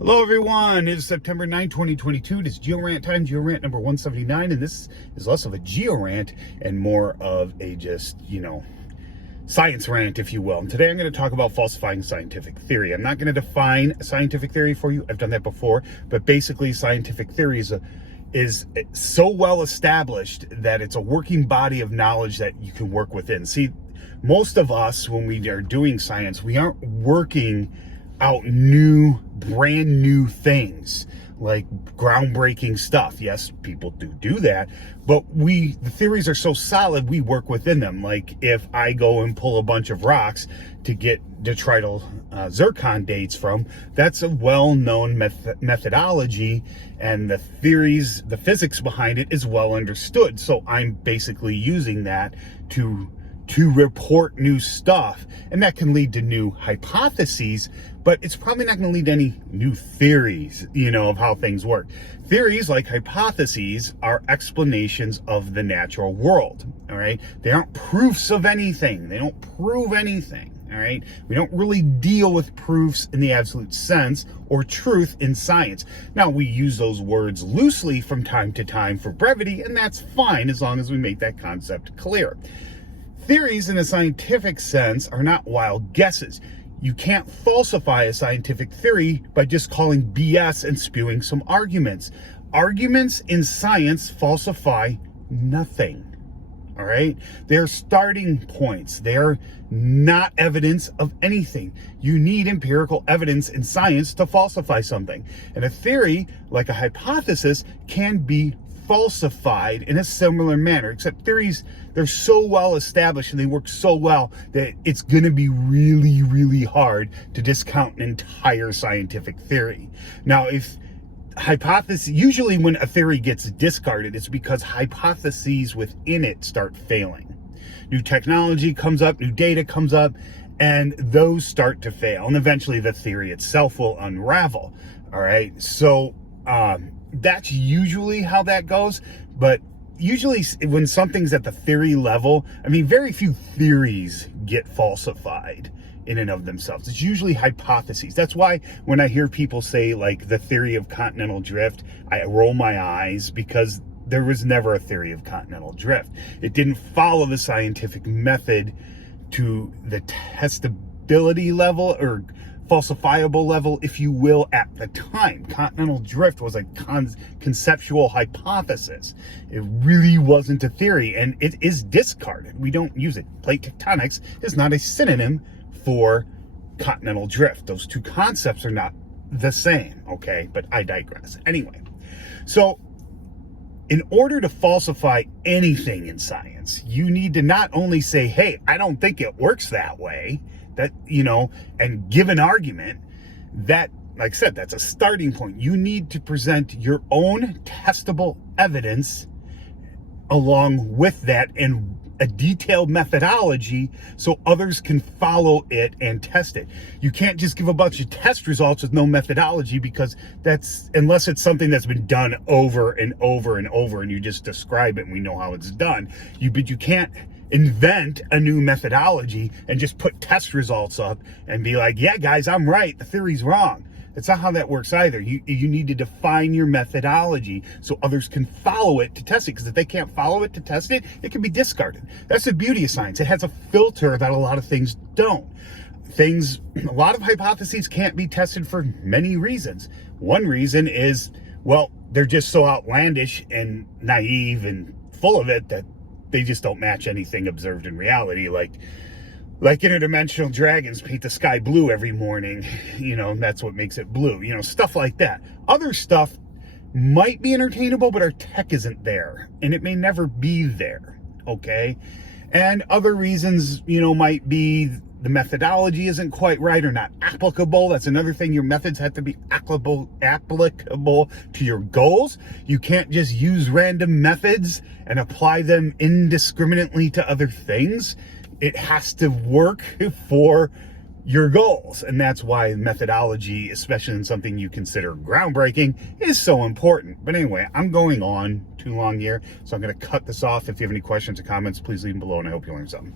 Hello everyone, it is September 9, 2022. It is Geo-Rant time, Geo-Rant number 179, and this is less of a Geo-Rant and more of a science rant, if you will. And today I'm going to talk about falsifying scientific theory. I'm not going to define scientific theory for you. I've done that before, but basically scientific theory is so well established that it's a working body of knowledge that you can work within. See, most of us, when we are doing science, we aren't working out brand new things like groundbreaking stuff. Yes, people do that, but the theories are so solid, we work within them. Like if I go and pull a bunch of rocks to get detrital zircon dates from, that's a well-known methodology, and the theories, the physics behind it is well understood. So I'm basically using that to report new stuff, and that can lead to new hypotheses, but it's probably not going to lead to any new theories, of how things work. Theories, like hypotheses, are explanations of the natural world, all right? They aren't proofs of anything. They don't prove anything, all right? We don't really deal with proofs in the absolute sense or truth in science. Now, we use those words loosely from time to time for brevity, and that's fine as long as we make that concept clear. Theories in a scientific sense are not wild guesses. You can't falsify a scientific theory by just calling BS and spewing some arguments. Arguments in science falsify nothing, all right? They're starting points. They're not evidence of anything. You need empirical evidence in science to falsify something. And a theory, like a hypothesis, can be falsified in a similar manner, except theories, they're so well established and they work so well that it's going to be really, really hard to discount an entire scientific theory. Now, usually when a theory gets discarded, it's because hypotheses within it start failing. New technology comes up, new data comes up, and those start to fail, and eventually the theory itself will unravel. All right, so that's usually how that goes. But usually when something's at the theory level, very few theories get falsified in and of themselves. It's usually hypotheses. That's why when I hear people say like the theory of continental drift, I roll my eyes, because there was never a theory of continental drift. It didn't follow the scientific method to the testability level or falsifiable level, if you will, at the time. Continental drift was a conceptual hypothesis. It really wasn't a theory, and it is discarded. We don't use it. Plate tectonics is not a synonym for continental drift. Those two concepts are not the same, okay? But I digress. Anyway, so in order to falsify anything in science, you need to not only say, hey, I don't think it works that way, and give an argument. That, like I said, that's a starting point. You need to present your own testable evidence along with that and a detailed methodology so others can follow it and test it. You can't just give a bunch of test results with no methodology, because unless it's something that's been done over and over and over and you just describe it and we know how it's done. But you can't invent a new methodology and just put test results up and be like, yeah, guys, I'm right, the theory's wrong. That's not how that works either. You need to define your methodology so others can follow it to test it, because if they can't follow it to test it, it can be discarded. That's the beauty of science. It has a filter that a lot of things don't. A lot of hypotheses can't be tested for many reasons. One reason is, well, they're just so outlandish and naive and full of it that they just don't match anything observed in reality. Like interdimensional dragons paint the sky blue every morning, and that's what makes it blue, stuff like that. Other stuff might be entertainable, but our tech isn't there, and it may never be there, okay? And other reasons, might be the methodology isn't quite right or not applicable. That's another thing. Your methods have to be applicable to your goals. You can't just use random methods and apply them indiscriminately to other things. It has to work for your goals. And that's why methodology, especially in something you consider groundbreaking, is so important. But anyway, I'm going on too long here, so I'm going to cut this off. If you have any questions or comments, please leave them below, and I hope you learned something.